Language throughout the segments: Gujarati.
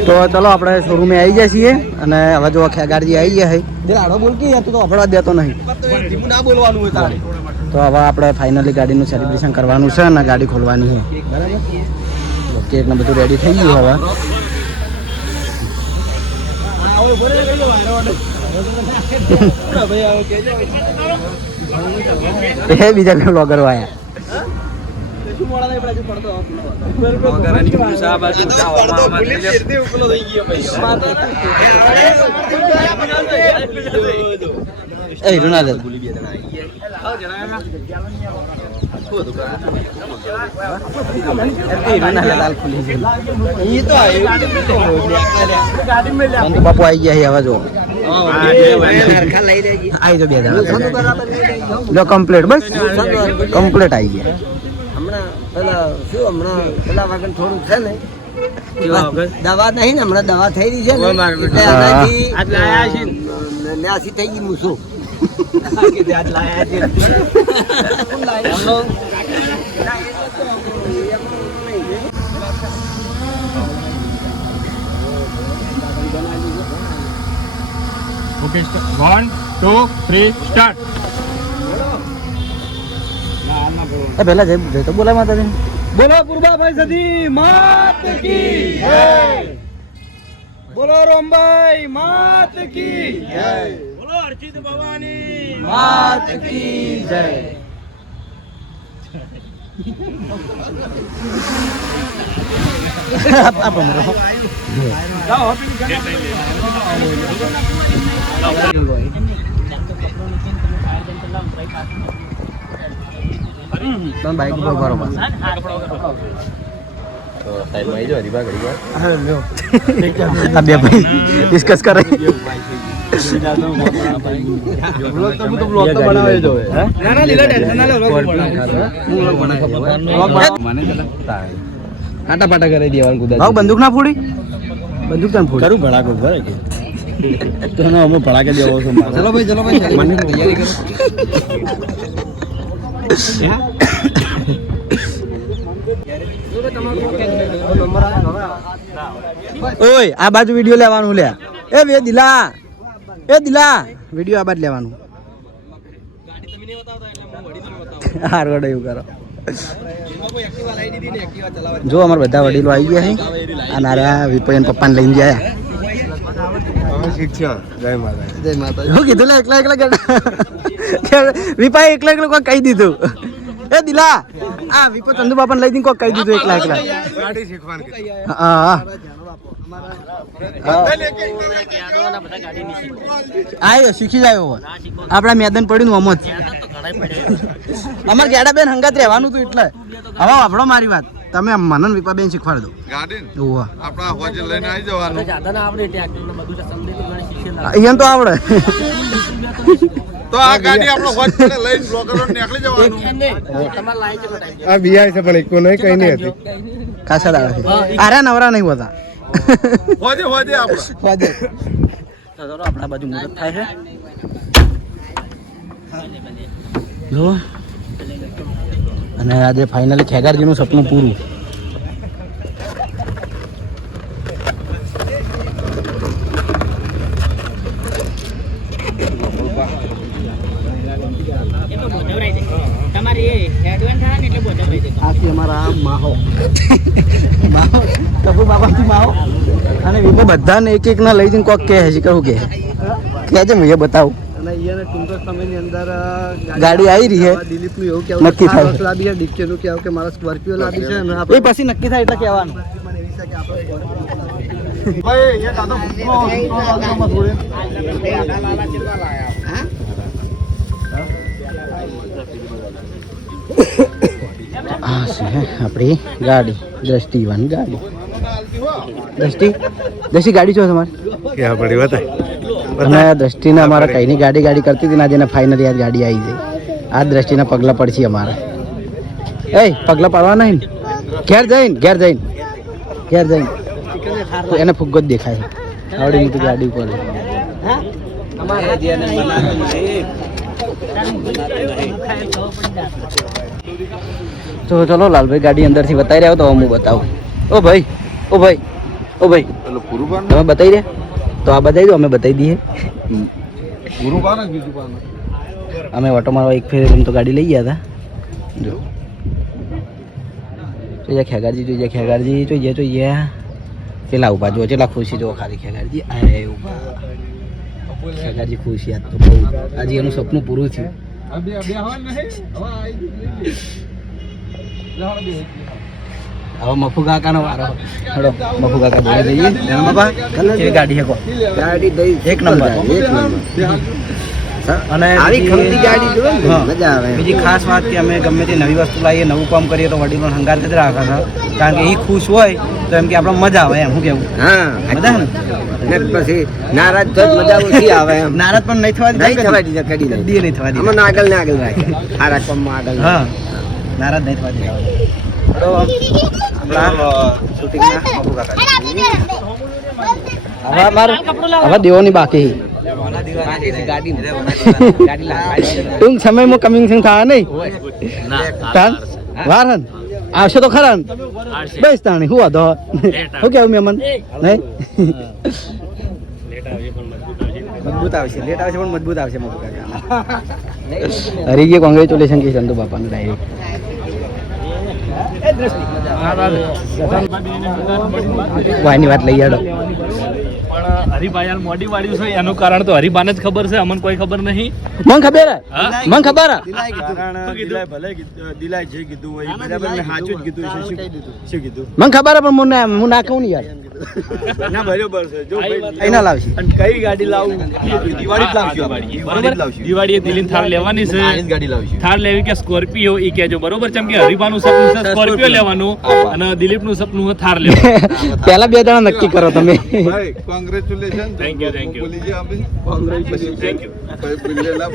તો ચલો આપણે શોરૂમે આવી જાય છીએ અને હવે જો ખેગારજી આવી ગયા છે દિલ આડો બોલકી યાર તું તો અફડા દેતો નહીં ના બોલવાનું હોય તારે તો હવે આપણે ફાઇનલી ગાડીનું સેલિબ્રેશન કરવાનું છે અને ગાડી ખોલવાની છે બરાબર કેક ને બધું રેડી થઈ ગયું હવે એ બીજા કોઈ બ્લોગર વાયા બાપુ આવી ગયા છે હવે જો આવી જો બે જણા જો કમ્પ્લેટ બસ કમ્પ્લેટ આવી ગયા હમણાં પેલા શું હમણાં પેલા વાગન થોડું છે ને? દવા નહીં ને હમણાં દવા થઈ રહી છે ને. ન્યાસી થઈ ગઈ મૂસો okay one two three start એ પહેલા જય જય તો બોલાય માતાજી. બોલો પુરબાભાઈ સધી માત કી જય. બોલો રોમભાઈ માત કી જય. બોલો અર્ચિત ભવાની માત કી જય. મને તમે બાઈક ઉપર ઊભા રહો બસ. આ બે ભાઈ ડિસ્કસ કરે. આટા પાટા કરી દેવાનું કુદા બંદૂક ના ફોડી બંદૂક કેમ ફોડી? કરું ભડાકો ભરે કે. તો ના અમે ભડાકે દેવો છો ચલો ભાઈ ચલો ભાઈ મને તૈયારી કરો. ઓય આ બાજુ વીડિયો લેવાનું લે. એ બે દિલા એ દિલા. વીડિયો આ બાજુ લેવાનું. હાર વડે એવું કરો. જો અમારા બધા વડીલો આવી ગયા છે આ નારા વિપયન પપ્પાને લઈને ગયા. શિક્ષણ જય માતા જય માતા હું કીધું લે એકલા એકલા વિપાએ એકલા એકલા કોઈ કહી દીધું. એ દિલા આ વિપો ચંદુ બાપાને લઈ દઈને કોઈ કહી દીધું એકલા એકલા. ગાડી શીખવાનું હા આયો શીખી જાય આપણા મેદાન પડ્યું ને અમત જ. અમારે ગેડા બેન હંગાત રહેવાનું હતું એટલે. હવે આપણો મારી વાત. તમે મને ને વિપા બેન શીખવાડ ગાડી દો ઓવા આપણા હોજે લઈને આવી જવાનું. અહીંયા તો આવડે. તો આ ગાડી આપણો હોજ પડે લઈને બ્લોકર નીકળી જવાનું. આ બીઆઈ છે પણ એકો નહીં કઈ નહીં હતી. કાસા દાડા છે. આરે નવરા નહીં હોતા. હોજે હોજે આપણે. વાજે તો ચલો આપણા બાજુ મુહૂર્ત થાય છે. જો. અને આજે ફાઇનલી ખેગારજીનું સપનું પૂરું. આથી અમારા માહો. માહો. કપૂર બાબાથી માહો. અને વિપો બધાને એક એક ના લઈ જઈને કોક કહે છે કહું કે કે છે મેં બતાવું. અને અહીંયા ટૂંક સમયની અંદર ગાડી આવી રહી છે દિલીપનું એવું કેવું નક્કી થાય. લાવી છે કે મારા સ્કોર્પિયો લાવી છે અને એ પછી નક્કી થાય એટલે કહેવાનું. આ છે આપણી ગાડી દ્રષ્ટિવાન ગાડી. દ્રષ્ટિ? દ્રષ્ટિ ગાડી છો તમારે? ક્યાં પડી બતાય. અને દ્રષ્ટિને અમારે કઈની ગાડી ગાડી કરતી હતી ને આજે ફાઇનલી આ ગાડી આવી ગઈ. આ દ્રષ્ટિના પગલા પડશે અમારા. એ પગલા પડવા નહીં ઘેર જઈને ઘેર જઈને. ઘેર જઈને. એને ફુગ્ગો જ દેખાય. આવડી મોટી ગાડી ઉપર. તો ચલો, લાલભાઈ ગાડી અંદરથી બતાવી રહ્યો તો હું બતાવું. ઓ ભાઈ ઓ ભાઈ ઓ ભાઈ. તમે બતાવી દે તો આ બતાવી દો અમે બતાવી દઈએ. અમે ઓટો મારવા એક ફેર તો ગાડી લઈ ગયા હતા. જો. જોઈએ ખેગારજી જોઈએ ખેગારજી જોઈએ જોઈએ પેલા ઊભા જો ચેલા ખુશી જો ખાલી ખેગારજી. આ ઊભા ખેગારજી ખુશી આજ તો બહુ. આજે એનું સપનું પૂરું થયું. હવા મફુ કાકાનો વારો. હડો મફુ કાકા જોડે દઈએ ધ્યાન બાપા કેવી ગાડી છે કો? ગાડી દઈ. એક નંબર. એક નંબર. અને આવી ખમતી ગાડી જો મજા આવે. બીજી ખાસ વાત કે અમે ગમે તે નવી વસ્તુ લાવીએ નવું કામ કરીએ તો વડીલો હંગાર જ રાખે છે. કારણ કે એ ખુશ હોય તો એમ કે આપણે મજા આવે એમ શું કેવું? હા બધા ને? ને પછી નારાજ તો મજા ઓછી આવે એમ. નારાજ પણ નહીં થવા નહીં થવા દે કડી દે. નહીં થવા દે આમાં આગળ ને આગળ રાખે. આ કામમાં આગળ હા. નારાજ નહીં થવા દીધા તો હવે દેવોની બાકી. ટૂંક સમયમાં કમિંગ સિંગ થાય નહીં? વાર હન આવશે તો ખરા? બસ તાણી હું વાંધો. શું કેવું મેમન નહીં? મજબૂત આવશે લેટ આવશે પણ મજબૂત આવશે હરી ગયા કોંગ્રેચ્યુલેશન કે ચંદુ બાપાનું ડાયરેક્ટ વાયની વાત લઈ યાડો પણ હરિભાઈ મોડી વાળ્યું છે એનું કારણ તો હરિભાને જ ખબર છે અમને કોઈ ખબર નહીં. મને ખબર હે? હા? મને ખબર હે? મને ખબર હે પણ મને હું ના કહું ને યાર અહીં એના લાવશે. કઈ ગાડી લાવું? દિવાળી જ લાવશું બરોબર? દિવાળીએ દિલ્હી થાર લેવાની છે. થાર લેવી કે સ્કોર્પિયો ઈ કહેજો. બરોબર? ચમ કે હરિભાનું સપનું છે સ્કોર્પિયો લેવાનું અને દિલીપનું સપનું છે થાર લેવાનું. પહેલા બે જણા નક્કી કરો તમે. ભાઈ congratulation Thank you, thank you. બોલી આપણે કોંગ્રેચ્યુલેશન Thank you. ભાઈ બિલ્લેલા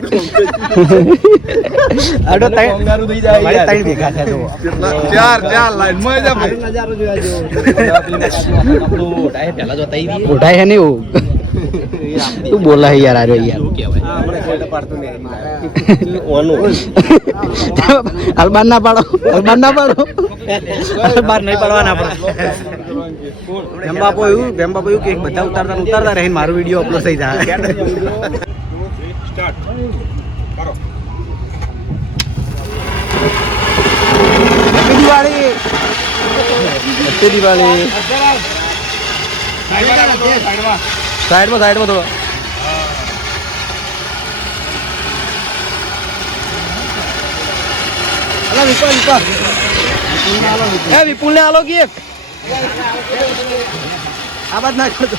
આડો ત્રણ ભાઈ ત્રણ ભેગા છે જુઓ. કેટલા ચાર ચાર લાઈન. માં જા ભાઈ ઉઠાય છે ને તું બોલા યાર આરો યાર. અલબાન ના પાડો. અલબાન ના પાડો. અલબાન નહીં પાડવાના આપણે ભેમબાપો એવું ભેમબાપો એવું કે બધા ઉતારતા ઉતારતા રહીને મારો વીડિયો અપલોડ થઈ જાય. દિવાળી. દિવાળી. સાઈડમાં સાઈડમાં થોડો. વિપુલ વિપુલ. વિપુલ ને આલો ગિફ્ટ. આ બાદ ના કરતો.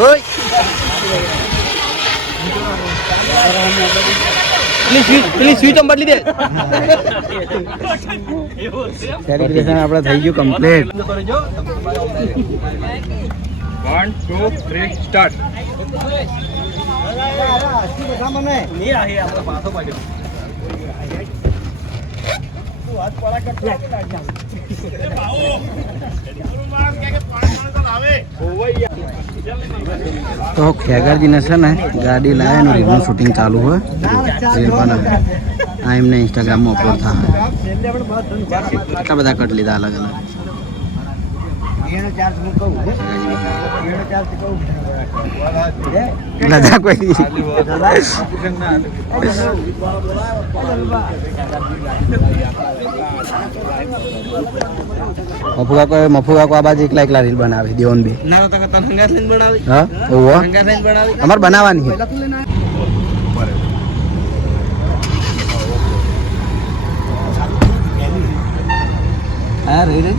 ઓય. પેલી સ્વીચ પેલી સ્વીચ આમ બદલી દે. સેલિબ્રેશન આપણે થઈ ગયું complete one two three start તો ખેગારજીને છે ને ગાડી લાવે એનું રીલનું શૂટિંગ ચાલુ હોય. રીલ બનાવે આ એમને ઇન્સ્ટાગ્રામમાં અપલોડ થાય. કેટલા બધા કટ લીધા અલગ અલગ લજા કોઈ મફુકા કોઈ મફુકા કોઈ બાજુ એકલા એકલા રીલ બનાવે દેવન બે. હા? અમારે બનાવવાની હા રહી રહી.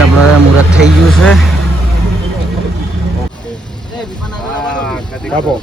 આપણે મુહૂર્ત થઈ ગયું છે કાપો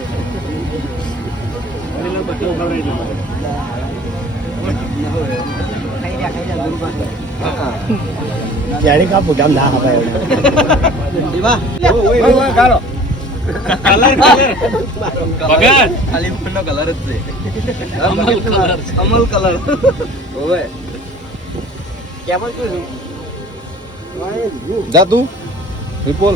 ભગત અમલ કલર ઓવે કેમ શું કલર તું. વિપુલ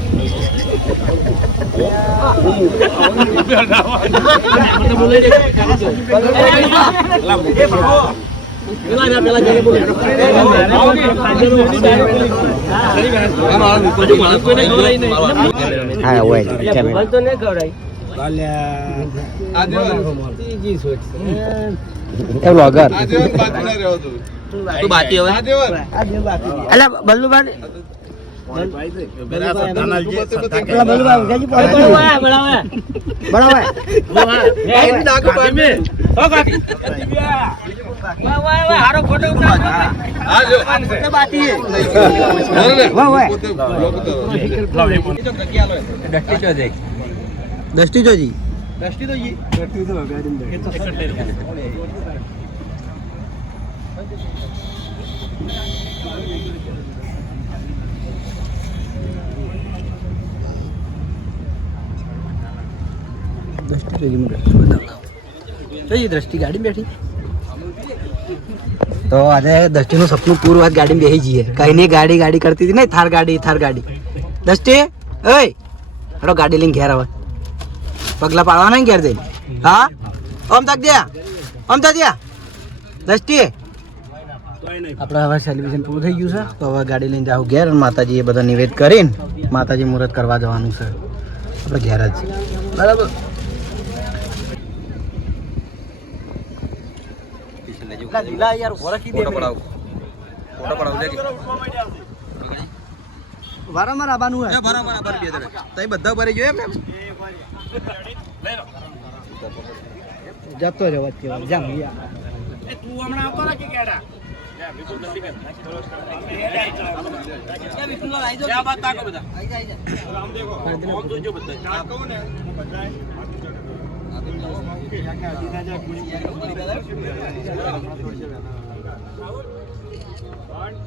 હા હોય તો નહીં ખવડાય બાકી હવે અલા બલ્લુભાઈ બલુભાઈ ઉઠાજી પડે આ જો બરાબર ને? પોતે દ્રષ્ટિ ગાડી બેઠી? તો આજે દ્રષ્ટિનું સપનું પૂરું આજ ગાડીમાં બેસી જઈએ. કઈ નહીં, ગાડી ગાડી કરતી હતી નહીં થાર ગાડી થાર ગાડી. દસ્તી ઓય! હેડો ગાડી લઈને ઘેર આવે. પગલા પાડવાના ને ઘેર જઈને? હા? ઓમ તક દે ઓમ તક દે દસ્તી આપણે હવે સેલિબ્રેશન પૂરું થઈ ગયું છે. તો હવે ગાડી લઈને જાવ ઘેર અને માતાજીએ બધા નિવેદ કરીને માતાજી મુહૂર્ત કરવા જવાનું છે. આપણે ઘેર જ બરાબર? લીલા યાર ઓળખી દે વારંવાર આવવાનું હે. વારંવાર આવવાનું બે દરે તઈ બધા ભરી ગયો એમ જતો રહેવા કેવા જામ યાર તો One,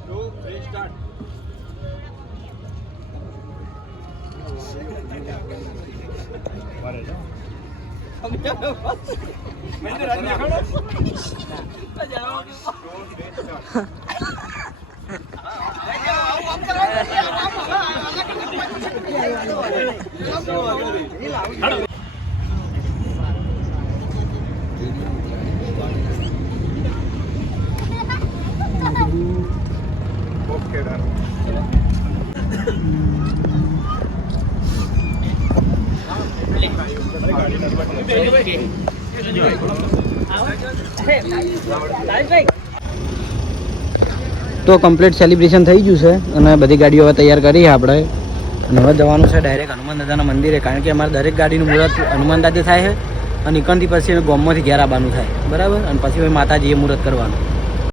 two, three, start. Hello. Complete celebration થઈ ગયું છે અને બધી ગાડીઓ હવે તૈયાર કરી આપણે. અને હવે જવાનું છે ડાયરેક્ટ હનુમાન દાદાના મંદિરે, કારણ કે અમારે દરેક ગાડીનું મુહૂર્ત હનુમાન દાદા થાય છે અને નીકળતી પછી ગોમમાંથી ઘેર આવવાનું થાય. બરાબર? અને પછી માતાજીએ મુહૂર્ત કરવાનું.